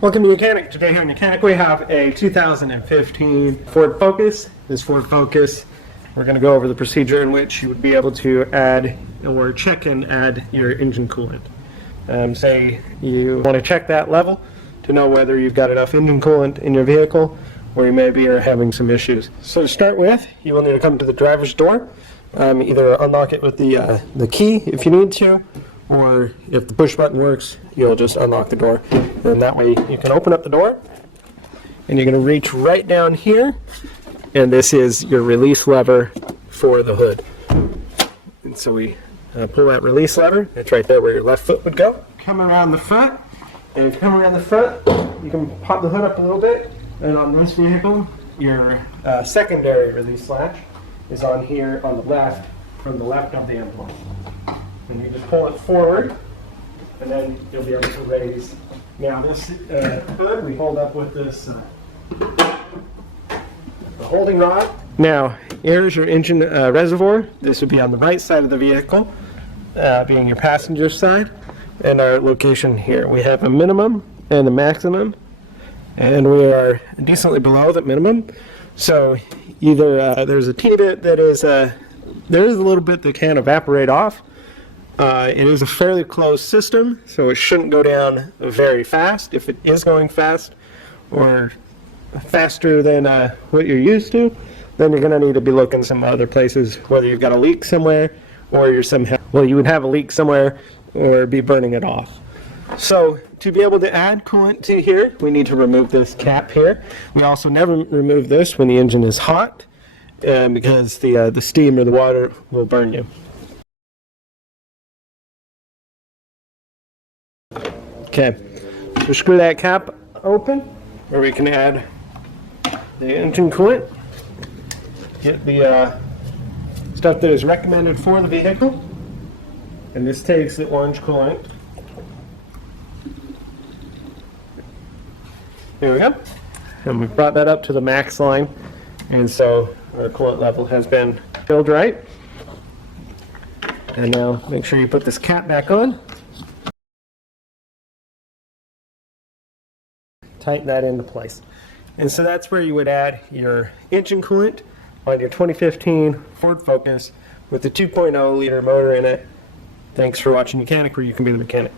Welcome to YOUCANIC. Today here in YOUCANIC we have a 2015 Ford Focus. This Ford Focus, we're going to go over the procedure in which you would be able to add or check and add your engine coolant. Say you want to check that level to know whether you've got enough engine coolant in your vehicle or you maybe are having some issues. So to start with, you will need to come to the driver's door. Either unlock it with the key if you need to, or if the push button works, you'll just unlock the door. And that way you can open up the door, and you're going to reach right down here, and this is your release lever for the hood. And so we pull that release lever. It's right there where your left foot would go. Come around the front, and if you come around the front, you can pop the hood up a little bit, and on this vehicle, your secondary release latch is on here on the left, from the left of the envelope. And you just pull it forward, and then you'll be able to raise. Now this hood we hold up with this the holding rod. Now here's your engine reservoir. This would be on the right side of the vehicle, being your passenger side. And our location here, we have a minimum and a maximum, and we are decently below the minimum. So either there's a teeny bit that is there is a little bit that can evaporate off. It is a fairly closed system, so it shouldn't go down very fast. If it is going fast or faster than what you're used to, then you're going to need to be looking some other places, whether you've got a leak somewhere or you're somehow, well, you would have a leak somewhere or be burning it off. So to be able to add coolant to here, we need to remove this cap here. We also never remove this when the engine is hot because the steam or the water will burn you. Okay, so screw that cap open, where we can add the engine coolant. Get the stuff that is recommended for the vehicle, and this takes the orange coolant. Here we go, and we've brought that up to the max line, and so our coolant level has been filled right. And now make sure you put this cap back on. Tighten that into place. And so that's where you would add your engine coolant on your 2015 Ford Focus with the 2.0 liter motor in it. Thanks for watching YOUCANIC, where you can be the mechanic.